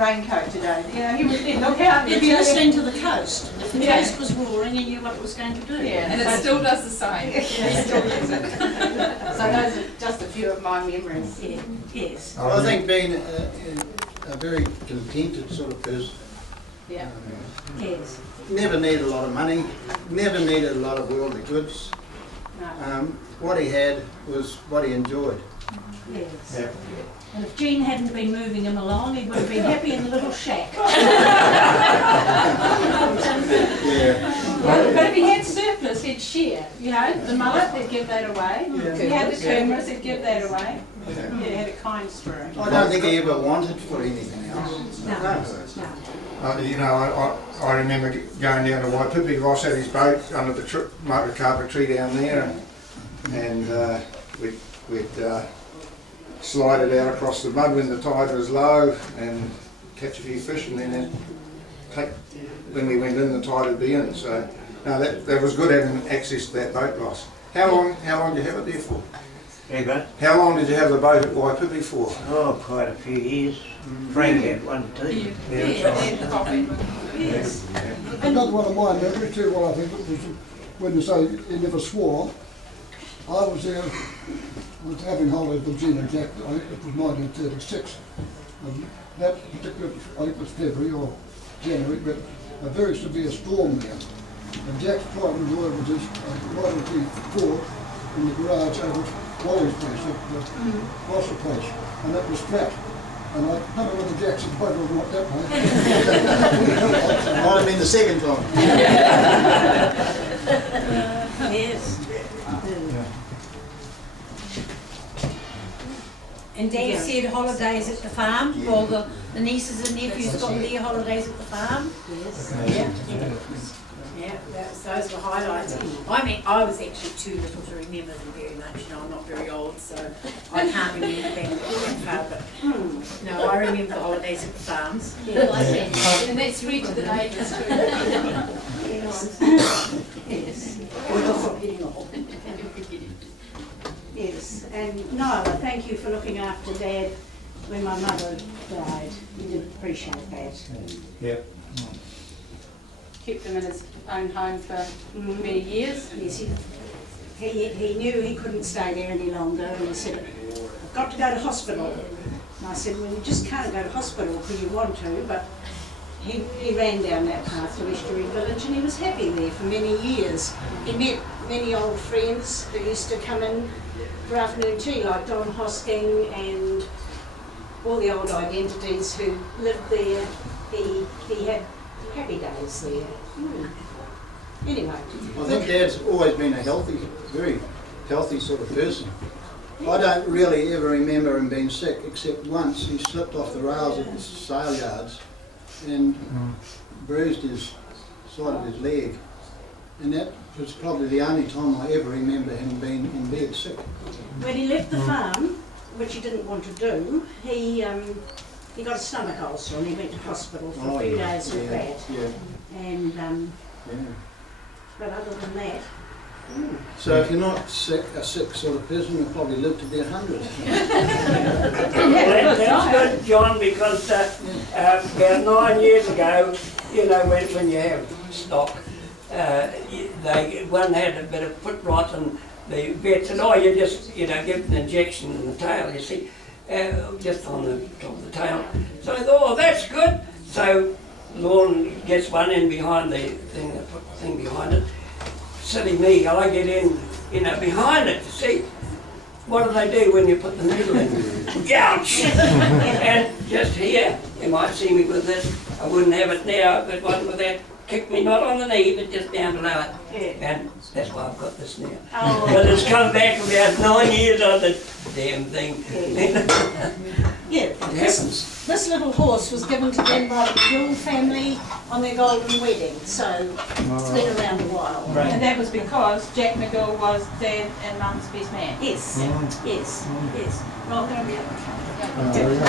raincoat today. You know, he would look out and You'd be listening to the coast. If the coast was roaring, you knew what it was going to do. Yeah. And it still does the same. It still uses it. So those are just a few of my memories. Yeah. Yes. I think being a very contented sort of person. Yeah. Yes. Never needed a lot of money, never needed a lot of worldly goods. No. What he had was what he enjoyed. Yes. Yeah. And if Jean hadn't been moving him along, he would have been happy in the little shack. Yeah. But if he had surplus, he'd share. You know, the mullet, he'd give that away. If he had the turmeric, he'd give that away. Yeah, he had a kind spirit. I don't think he ever wanted for anything else. No. You know, I remember going down to Waipipi. Ross had his boat under the motor carpet tree down there, and we'd slide it out across the mud when the tide was low and catch a few fish, and then when we went in, the tide would be in. So no, that was good having access to that boat, Ross. How long did you have it there for? Yeah, good. How long did you have the boat at Waipipi for? Oh, quite a few years. Frank had one too. Yes. Another one of my memories too, what I think was when you say he never swore, I was there, I was having holidays with Gene and Jack, I think it was 1936. And that particular, I think it was February or January, but a very severe storm there. And Jack's private word was his 134 in the garage over Wally's place, at the Rosser place, and that was flat. And I don't know whether Jackson's boat was not that way. Might have been the second time. Yes. And Dad said holidays at the farm. All the nieces and nephews got their holidays at the farm. Yes. Yeah, those were highlights. I mean, I was actually too little to remember them very much. You know, I'm not very old, so I can't remember them that far. But no, I remember the holidays at the farms. And that's read to the neighbours too. Yes. Yes. And Noah, thank you for looking after Dad when my mother died. We did appreciate that. Yeah. Kept him in his own home for many years. Yes, he knew he couldn't stay there any longer, and he said, I've got to go to hospital. And I said, well, you just can't go to hospital because you want to, but he ran down that path to Estuary Village, and he was happy there for many years. He met many old friends who used to come in for afternoon tea, like Don Hosking and all the old identities who lived there. He had happy days there. Anyway. I think Dad's always been a very healthy sort of person. I don't really ever remember him being sick, except once he slipped off the rails at the sail yards and bruised his side of his leg. And that was probably the only time I ever remember him being in bed sick. When he left the farm, which he didn't want to do, he got a stomach ulcer and he went to hospital for a few days with that. Yeah. And but other than that. So if you're not a sick sort of person, you'll probably live to be 100. That's good, John, because about 9 years ago, you know, when you have stock, one had a bit of foot rot, and the vet said, oh, you just, you know, give an injection in the tail, you see, just on the top of the tail. So I thought, oh, that's good. So Lorne gets one in behind the thing, they put the thing behind it. Silly me, I get in, you know, behind it, you see. What do they do when you put the needle in? Ouch! And just here, you might see me with this. I wouldn't have it now, but one with that kicked me not on the knee, but just down below it. Yeah. And that's why I've got this now. Oh. But it's come back about 9 years on the damn thing. Yeah, It happens. this little horse was given to them by the Gill family on their golden wedding, so it's been around a while. And that was because Jack McGill was Dad and Mum's best man. Yes, yes, yes. Well, I'm going to be up. There we go.